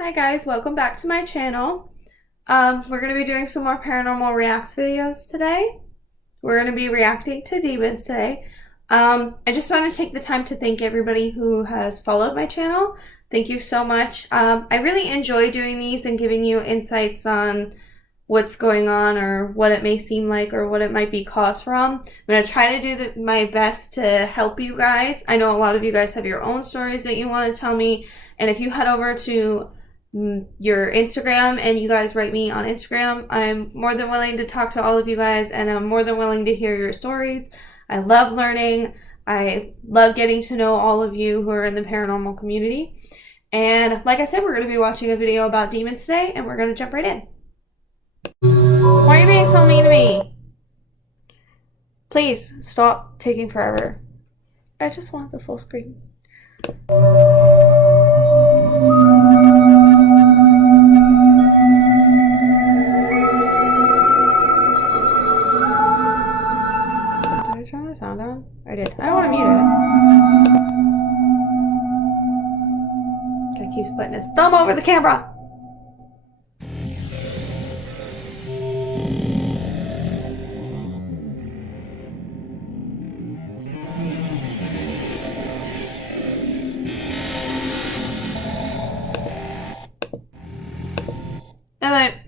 Hi guys, welcome back to my channel. We're going to be doing some more paranormal reacts videos today. We're going to be reacting to demons today. I just want to take the time to thank everybody who has followed my channel. Thank you so much. I really enjoy doing these and giving you insights on what's going on or what it may seem like or what it might be caused from. I'm going to try to do my best to help you guys. I know a lot of you guys have your own stories that you want to tell me, and if you head over to your Instagram and you guys write me on Instagram, I'm more than willing to talk to all of you guys, and I'm more than willing to hear your stories. I love learning. I love getting to know all of you who are in the paranormal community. And like I said, we're going to be watching a video about demons today, and we're going to jump right in. Why are you being so mean to me? Please stop taking forever. I just want the full screen. Did I turn the sound on? I did. I don't want to mute it. Guy keeps putting his thumb over the camera.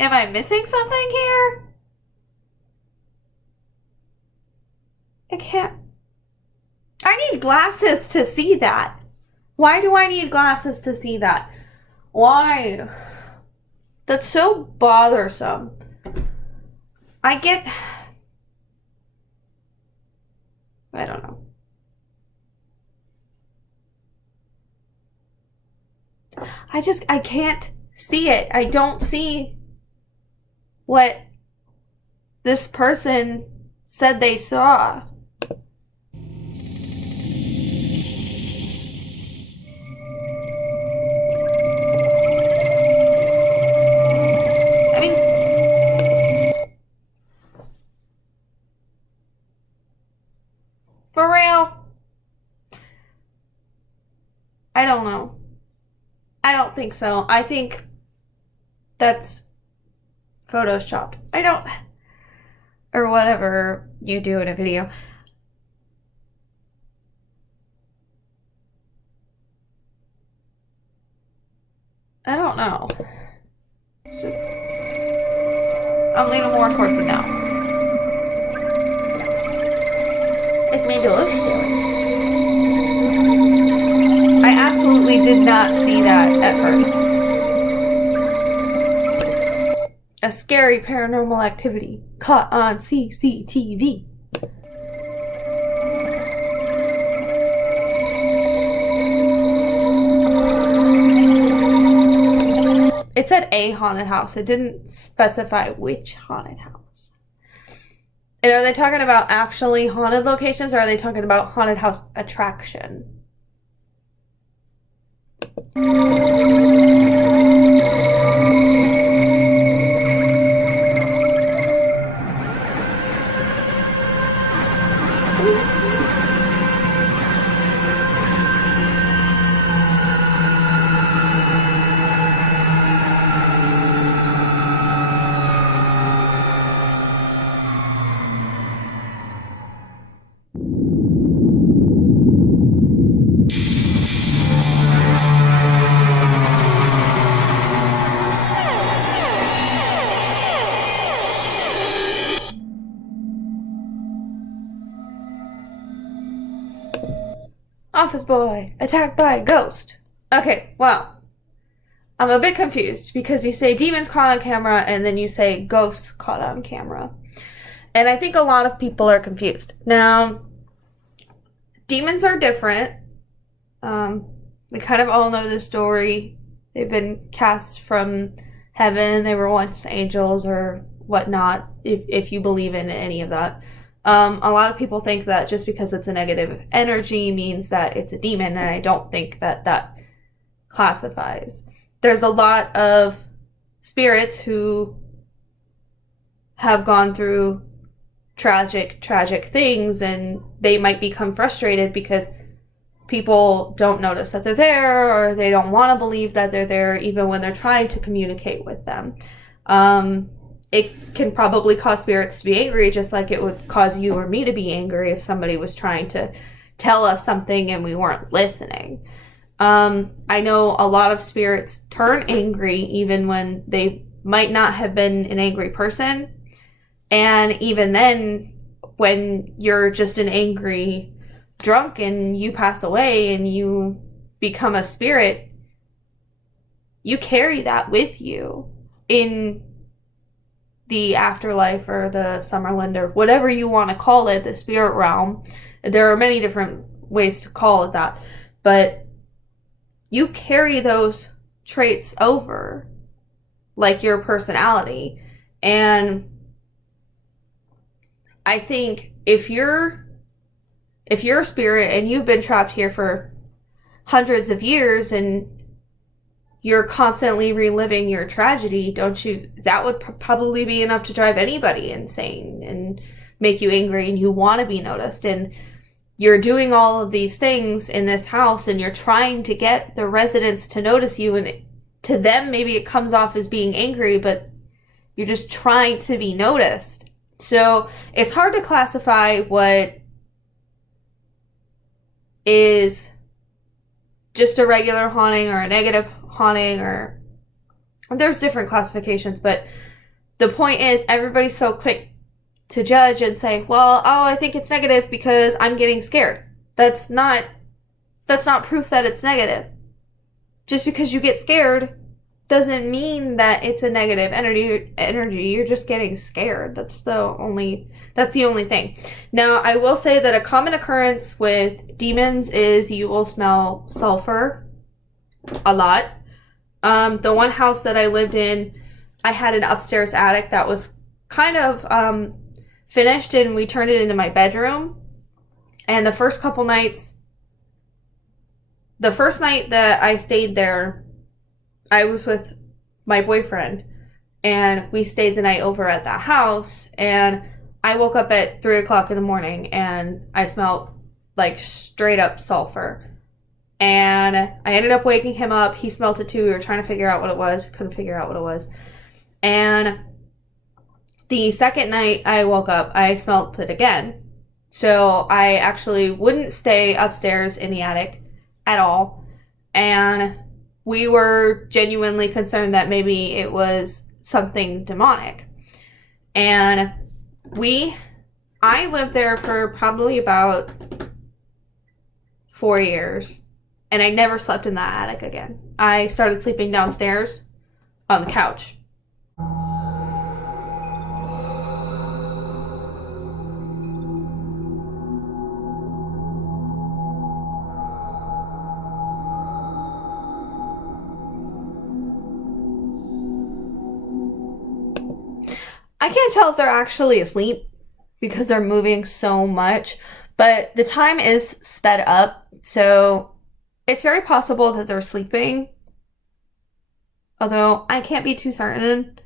Am I missing something here? I can't. I need glasses to see that. Why do I need glasses to see that? Why? That's so bothersome. I don't know. I can't see it. I don't see what this person said they saw. I mean, for real? I don't know. I don't think so. I think that's photoshopped. Or whatever you do in a video. I don't know. I'm leaning more towards it now. It's made to look scary. I absolutely did not see that at first. A scary paranormal activity caught on CCTV. It said a haunted house. It didn't specify which haunted house. And are they talking about actually haunted locations, or are they talking about haunted house attraction? Office boy attacked by a ghost. Okay, well, I'm a bit confused because you say demons caught on camera and then you say ghosts caught on camera. And I think a lot of people are confused. Now, demons are different. We kind of all know the story. They've been cast from heaven. They were once angels or whatnot, if you believe in any of that. A lot of people think that just because it's a negative energy means that it's a demon, and I don't think that that classifies. There's a lot of spirits who have gone through tragic things, and they might become frustrated because people don't notice that they're there, or they don't want to believe that they're there even when they're trying to communicate with them. It can probably cause spirits to be angry, just like it would cause you or me to be angry if somebody was trying to tell us something and we weren't listening. I know a lot of spirits turn angry even when they might not have been an angry person. And even then, when you're just an angry drunk and you pass away and you become a spirit, you carry that with you in the afterlife or the Summerland or whatever you want to call it, the spirit realm. There are many different ways to call it that, but you carry those traits over like your personality. And I think if you're a spirit and you've been trapped here for hundreds of years and you're constantly reliving your tragedy, that would probably be enough to drive anybody insane and make you angry, and you want to be noticed, and you're doing all of these things in this house and you're trying to get the residents to notice you, and to them maybe it comes off as being angry, but you're just trying to be noticed. So it's hard to classify what is just a regular haunting or a negative haunting, or there's different classifications, but the point is everybody's so quick to judge and say, well, I think it's negative because I'm getting scared. That's not proof that it's negative. Just because you get scared doesn't mean that it's a negative energy. You're just getting scared. That's the only thing. Now, I will say that a common occurrence with demons is you will smell sulfur a lot. The one house that I lived in, I had an upstairs attic that was kind of finished, and we turned it into my bedroom. And the first night that I stayed there, I was with my boyfriend, and we stayed the night over at that house, and I woke up at 3 o'clock in the morning and I smelled like straight up sulfur. And I ended up waking him up. He smelled it too. We were trying to figure out what it was. Couldn't figure out what it was. And the second night I woke up, I smelled it again. So I actually wouldn't stay upstairs in the attic at all. And we were genuinely concerned that maybe it was something demonic. And I lived there for probably about 4 years. And I never slept in that attic again. I started sleeping downstairs on the couch. I can't tell if they're actually asleep because they're moving so much, but the time is sped up, so it's very possible that they're sleeping, although I can't be too certain.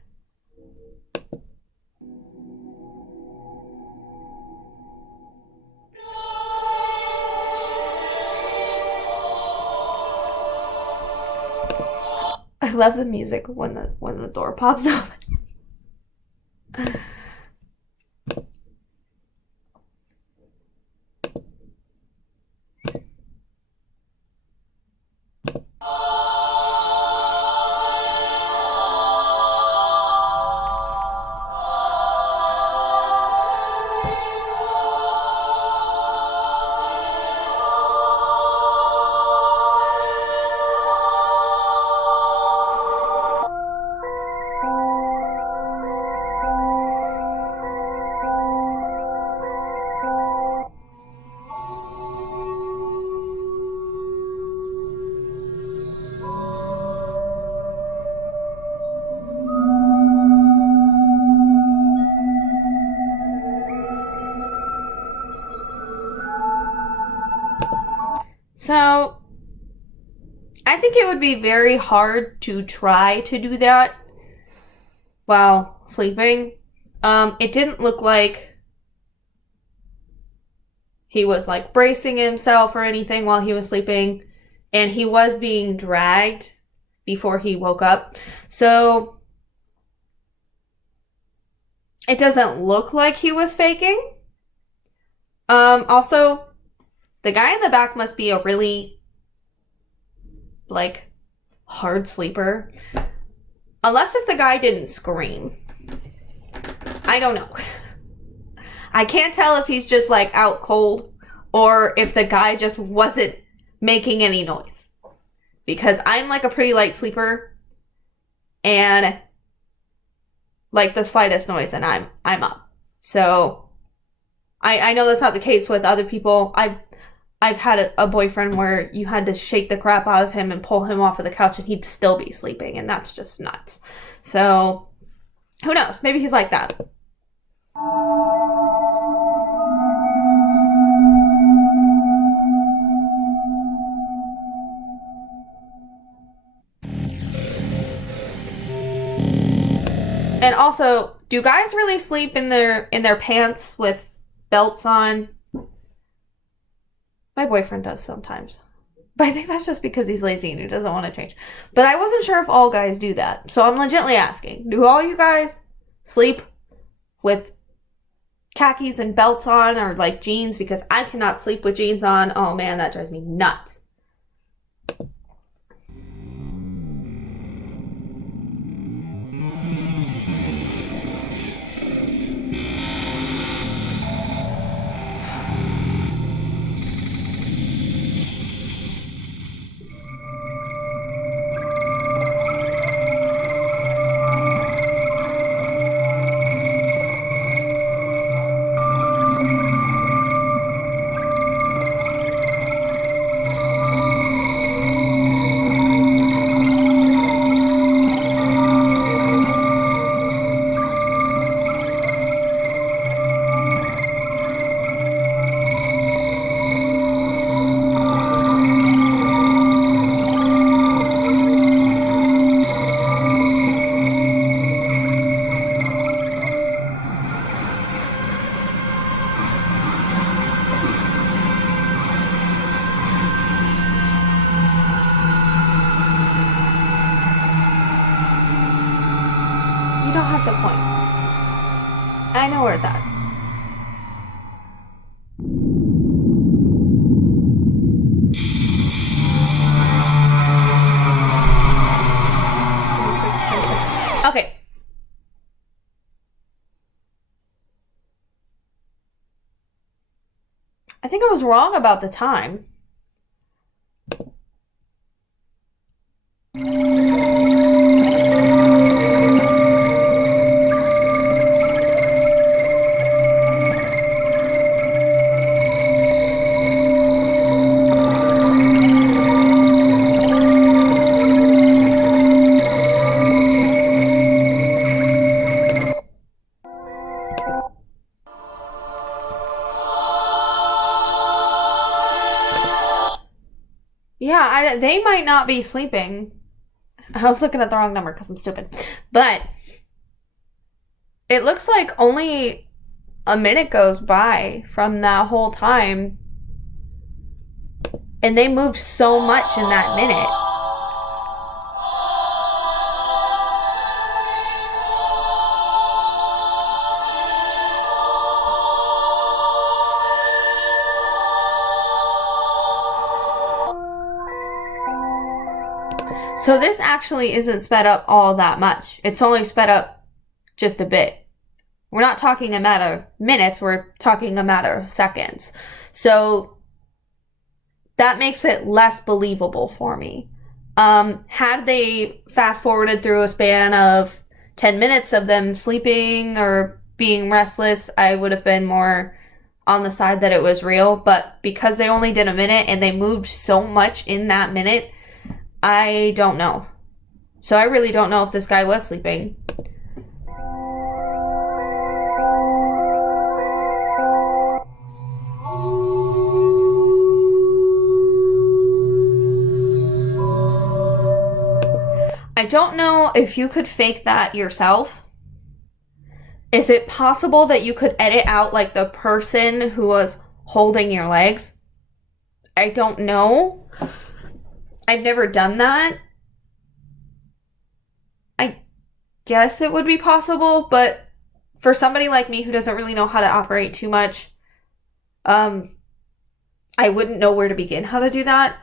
I love the music when the door pops open. So, I think it would be very hard to try to do that while sleeping. It didn't look like he was like bracing himself or anything while he was sleeping, and he was being dragged before he woke up. So it doesn't look like he was faking. Also, the guy in the back must be a really, like, hard sleeper. Unless if the guy didn't scream. I don't know. I can't tell if he's just, like, out cold or if the guy just wasn't making any noise. Because I'm, like, a pretty light sleeper. And, like, the slightest noise and I'm up. So, I know that's not the case with other people. I've had a boyfriend where you had to shake the crap out of him and pull him off of the couch and he'd still be sleeping, and that's just nuts. So, who knows? Maybe he's like that. And also, do guys really sleep in their pants with belts on? My boyfriend does sometimes. But I think that's just because he's lazy and he doesn't want to change. But I wasn't sure if all guys do that. So I'm legitimately asking, do all you guys sleep with khakis and belts on or like jeans? Because I cannot sleep with jeans on. Oh man, that drives me nuts. You don't have to point. I know where it's at. Okay. I think I was wrong about the time. Yeah, they might not be sleeping. I was looking at the wrong number because I'm stupid. But it looks like only a minute goes by from that whole time. And they moved so much in that minute. So this actually isn't sped up all that much. It's only sped up just a bit. We're not talking a matter of minutes, we're talking a matter of seconds. So that makes it less believable for me. Had they fast forwarded through a span of 10 minutes of them sleeping or being restless, I would have been more on the side that it was real. But because they only did a minute and they moved so much in that minute, I don't know. So I really don't know if this guy was sleeping. I don't know if you could fake that yourself. Is it possible that you could edit out like the person who was holding your legs. I don't know. I've never done that. I guess it would be possible, but for somebody like me who doesn't really know how to operate too much, I wouldn't know where to begin how to do that.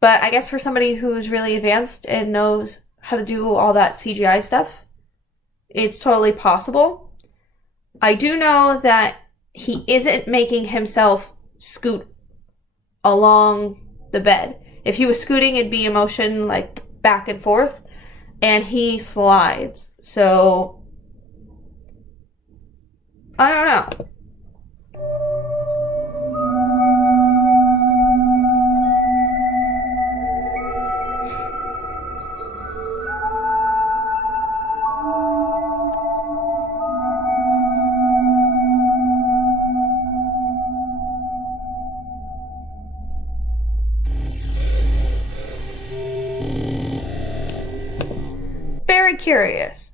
But I guess for somebody who's really advanced and knows how to do all that CGI stuff, it's totally possible. I do know that he isn't making himself scoot along the bed. If he was scooting, it'd be a motion like back and forth, and he slides. So, I don't know. Very curious.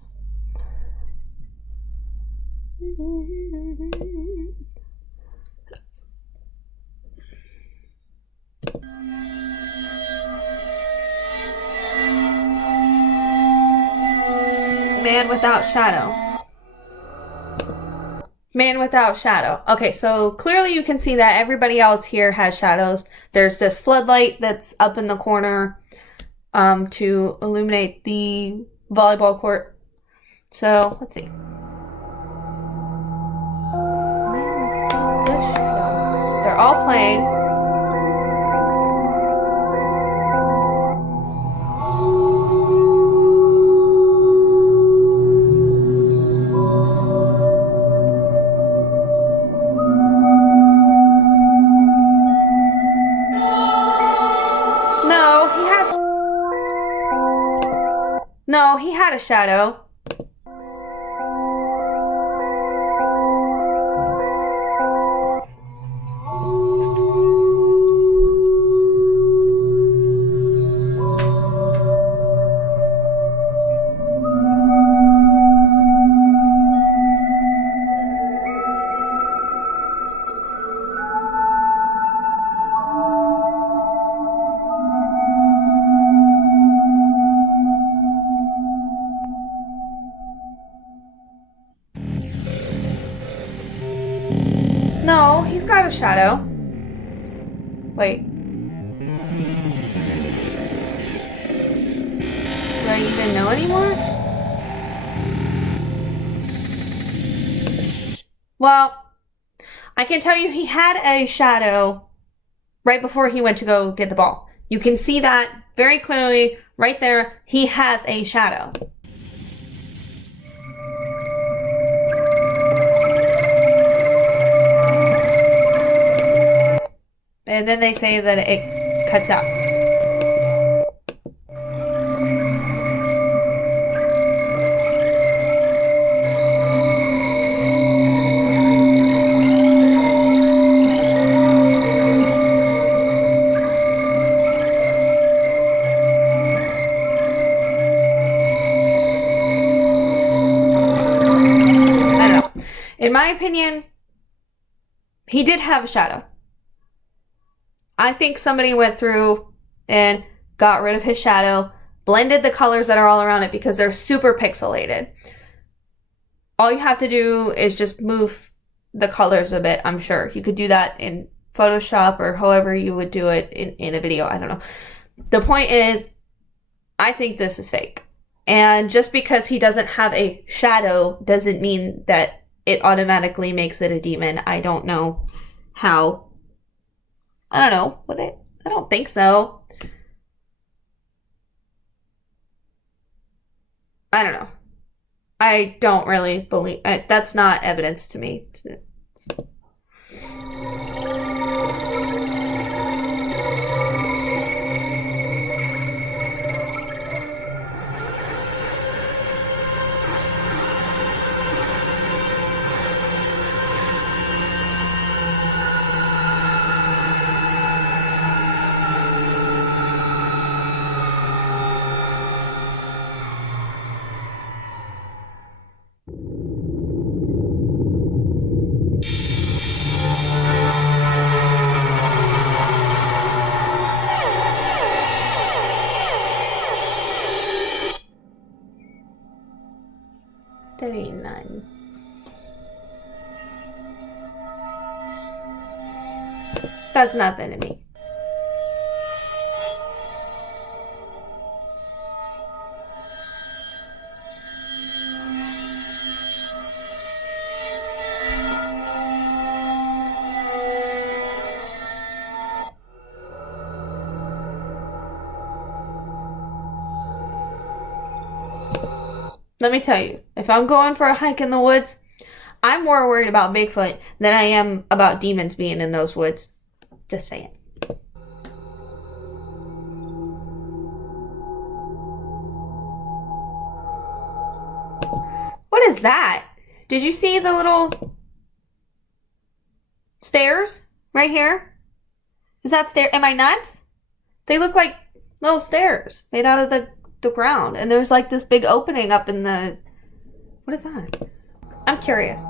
Man without shadow. Man without shadow. Okay, so clearly you can see that everybody else here has shadows. There's this floodlight that's up in the corner to illuminate the volleyball court. So, let's see. They're all playing. No, he had a shadow. No, he's got a shadow. Wait. Do I even know anymore? Well, I can tell you he had a shadow right before he went to go get the ball. You can see that very clearly right there. He has a shadow. And then they say that it cuts out. I don't know. In my opinion, he did have a shadow. I think somebody went through and got rid of his shadow, blended the colors that are all around it because they're super pixelated. All you have to do is just move the colors a bit, I'm sure. You could do that in Photoshop or however you would do it in a video. I don't know. The point is, I think this is fake. And just because he doesn't have a shadow doesn't mean that it automatically makes it a demon. I don't know how. I don't know. I don't think so. I don't know. I don't really believe that's not evidence to me. That ain't none. That's nothing to me. Let me tell you, if I'm going for a hike in the woods, I'm more worried about Bigfoot than I am about demons being in those woods. Just saying. What is that? Did you see the little stairs right here? Is that stair? Am I nuts? They look like little stairs made out of the ground. And there's like this big opening up in the... What is that? I'm curious.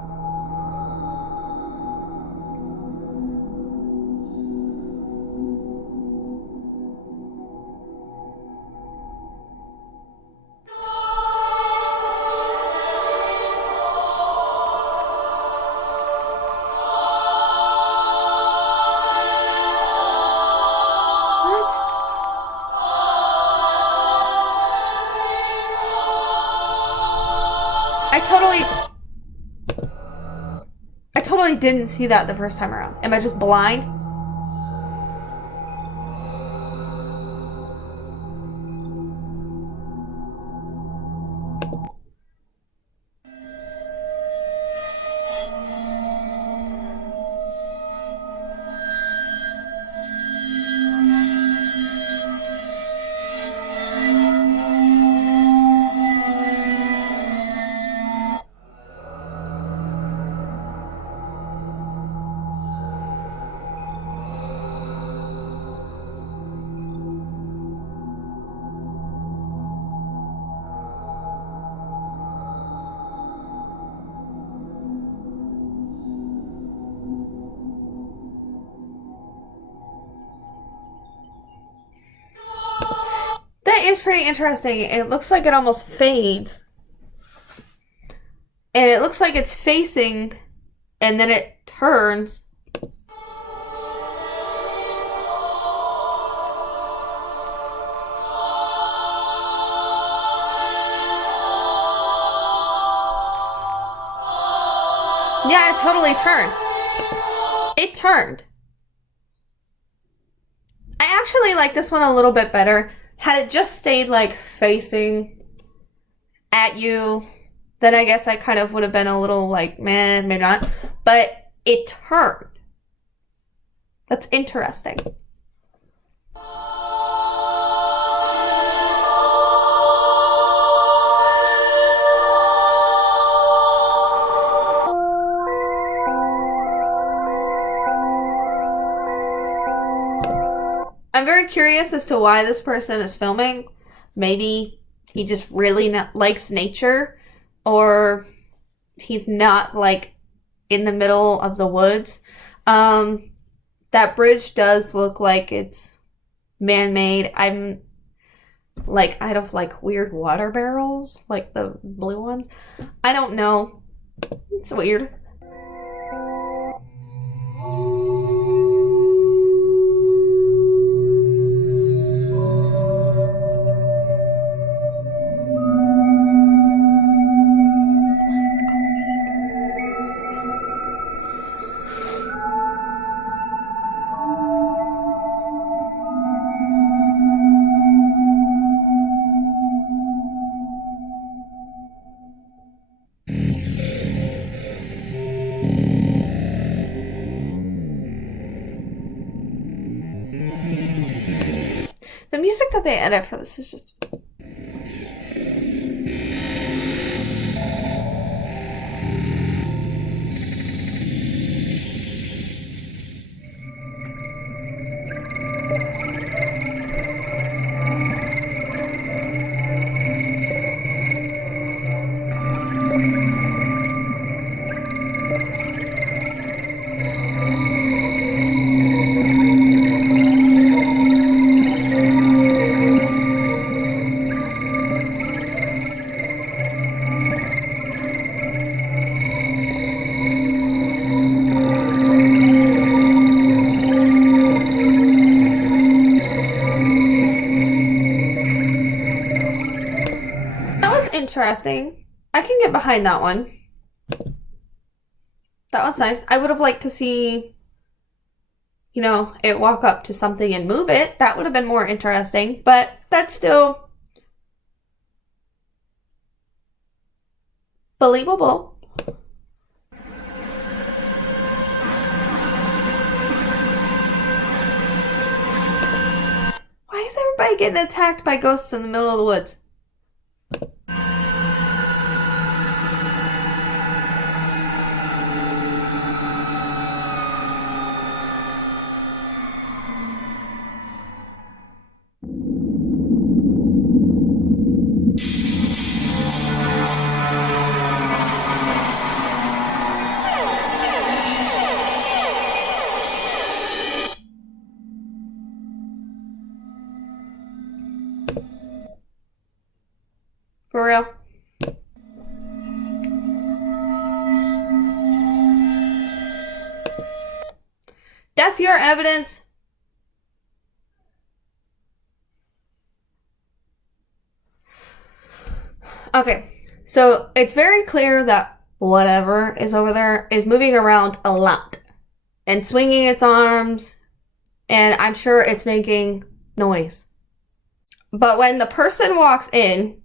I totally didn't see that the first time around. Am I just blind? That is pretty interesting. It looks like it almost fades. And it looks like it's facing, and then it turns. Yeah, it totally turned. It turned. I actually like this one a little bit better. Had it just stayed like facing at you, then I guess I kind of would have been a little like, meh, maybe not. But it turned. That's interesting. I'm very curious as to why this person is filming. Maybe he just really likes nature, or he's not like in the middle of the woods. That bridge does look like it's man-made. I'm like, out of like weird water barrels, like the blue ones. I don't know. It's weird. The music that they edit for this is just... interesting. I can get behind that one. That was nice. I would have liked to see, you know, it walk up to something and move it. That would have been more interesting, but that's still believable. Why is everybody getting attacked by ghosts in the middle of the woods? For real. That's your evidence. Okay, so it's very clear that whatever is over there is moving around a lot and swinging its arms, and I'm sure it's making noise. But when the person walks in,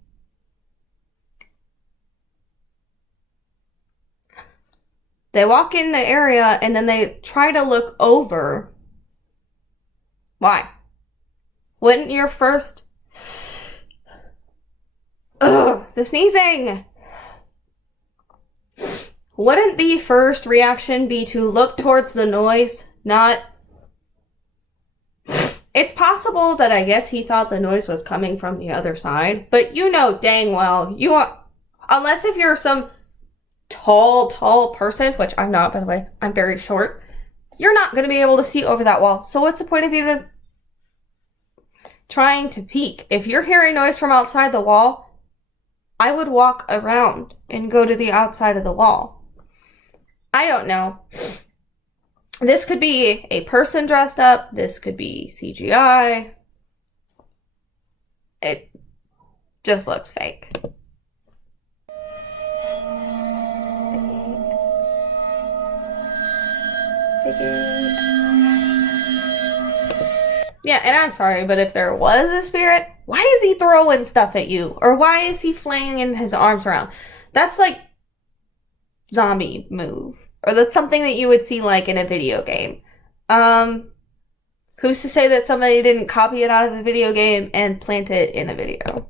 they walk in the area and then they try to look over. Why? Wouldn't your first... Ugh, the sneezing! Wouldn't the first reaction be to look towards the noise, not... It's possible that I guess he thought the noise was coming from the other side, but you know dang well, you are... Unless if you're some tall person, which I'm not, by the way, I'm very short, you're not going to be able to see over that wall. So what's the point of even trying to peek? If you're hearing noise from outside the wall, I would walk around and go to the outside of the wall. I don't know. This could be a person dressed up. This could be CGI. It just looks fake. Yeah, and I'm sorry, but if there was a spirit, why is he throwing stuff at you? Or why is he flinging his arms around? That's like zombie move. Or that's something that you would see like in a video game. Who's to say that somebody didn't copy it out of a video game and plant it in a video?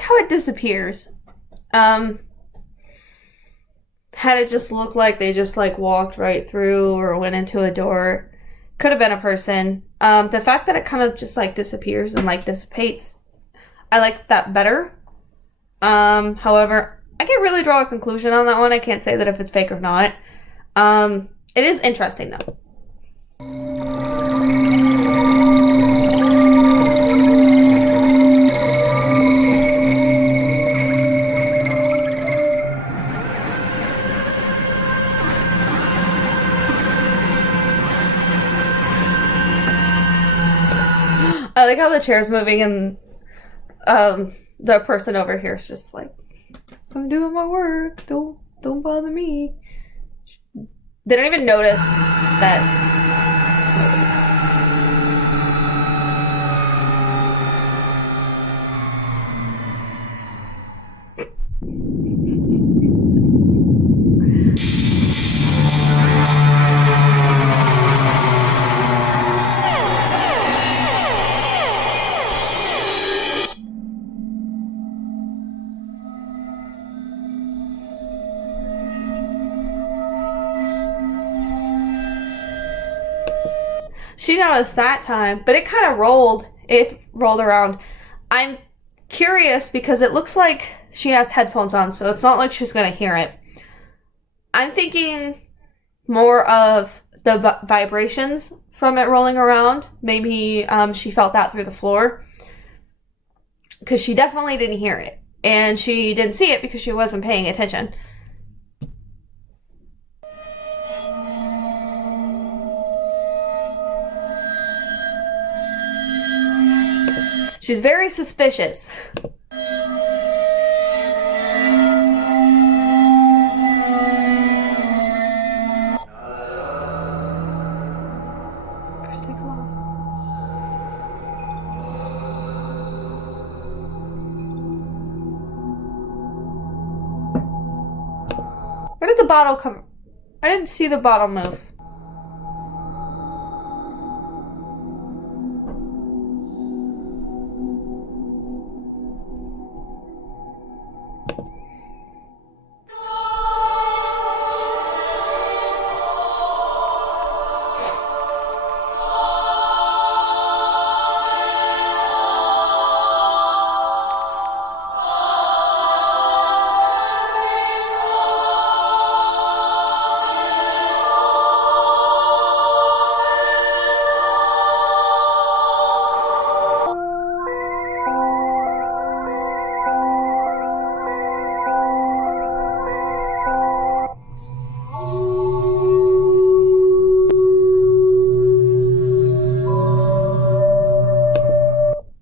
How it disappears. Had it just look like they just like walked right through or went into a door, Could have been a person. The fact that it kind of just like disappears and like dissipates, I like that better. However, I can't really draw a conclusion on that one. I can't say that if it's fake or not. It is interesting though. I like how the chair's moving and the person over here is just like, I'm doing my work. Don't bother me. They don't even notice that. She noticed that time, but it kind of rolled. It rolled around. I'm curious because it looks like she has headphones on, so it's not like she's going to hear it. I'm thinking more of the vibrations from it rolling around. Maybe she felt that through the floor. Because she definitely didn't hear it. And she didn't see it because she wasn't paying attention. She's very suspicious. First takes a while. Where did the bottle come? I didn't see the bottle move.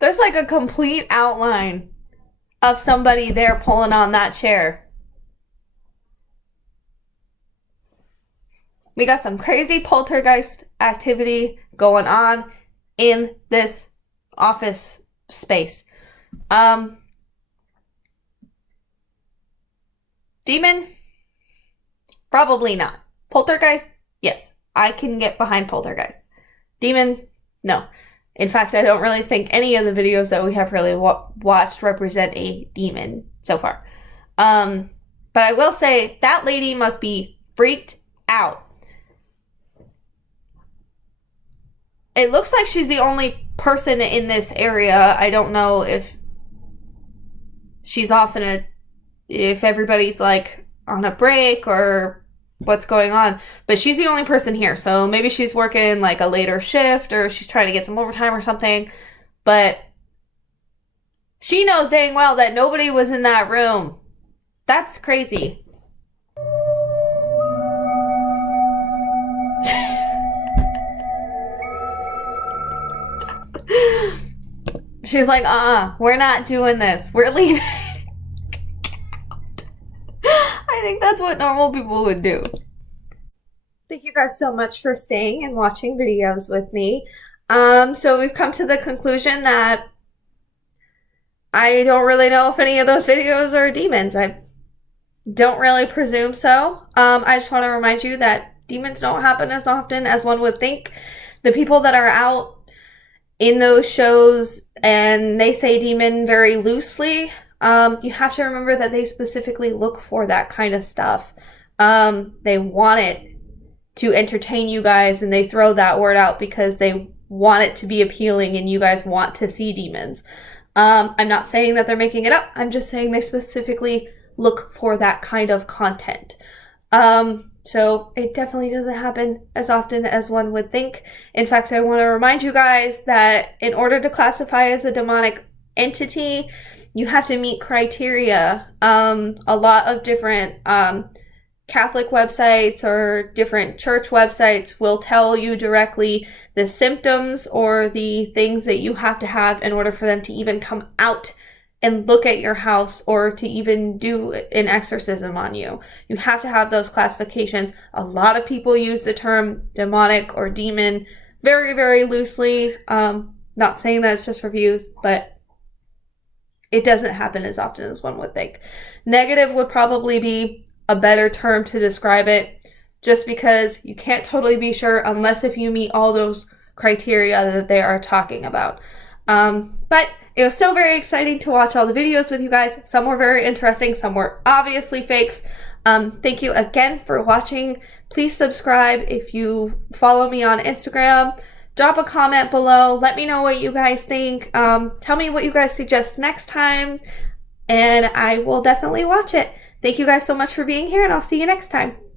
There's like a complete outline of somebody there pulling on that chair. We got some crazy poltergeist activity going on in this office space. Demon? Probably not. Poltergeist? Yes. I can get behind poltergeist. Demon? No. In fact, I don't really think any of the videos that we have really watched represent a demon so far. But I will say that lady must be freaked out. It looks like she's the only person in this area. I don't know if she's off if everybody's like on a break or what's going on, but she's the only person here, so maybe she's working like a later shift or she's trying to get some overtime or something, but she knows dang well that nobody was in that room. That's crazy. She's like, we're not doing this. We're leaving. I think that's what normal people would do. Thank you guys so much for staying and watching videos with me. So we've come to the conclusion that I don't really know if any of those videos are demons. I don't really presume so. I just want to remind you that demons don't happen as often as one would think. The people that are out in those shows and they say demon very loosely, you have to remember that they specifically look for that kind of stuff. They want it to entertain you guys, and they throw that word out because they want it to be appealing and you guys want to see demons. I'm not saying that they're making it up. I'm just saying they specifically look for that kind of content. So it definitely doesn't happen as often as one would think. In fact, I want to remind you guys that in order to classify as a demonic entity, you have to meet criteria. A lot of different Catholic websites or different church websites will tell you directly the symptoms or the things that you have to have in order for them to even come out and look at your house or to even do an exorcism on you. You have to have those classifications. A lot of people use the term demonic or demon very, very loosely. Not saying that it's just for views, but it doesn't happen as often as one would think. Negative would probably be a better term to describe it, just because you can't totally be sure unless if you meet all those criteria that they are talking about. But it was still very exciting to watch all the videos with you guys. Some were very interesting, some were obviously fakes. Thank you again for watching. Please subscribe if you follow me on Instagram. Drop a comment below. Let me know what you guys think. Tell me what you guys suggest next time, and I will definitely watch it. Thank you guys so much for being here, and I'll see you next time.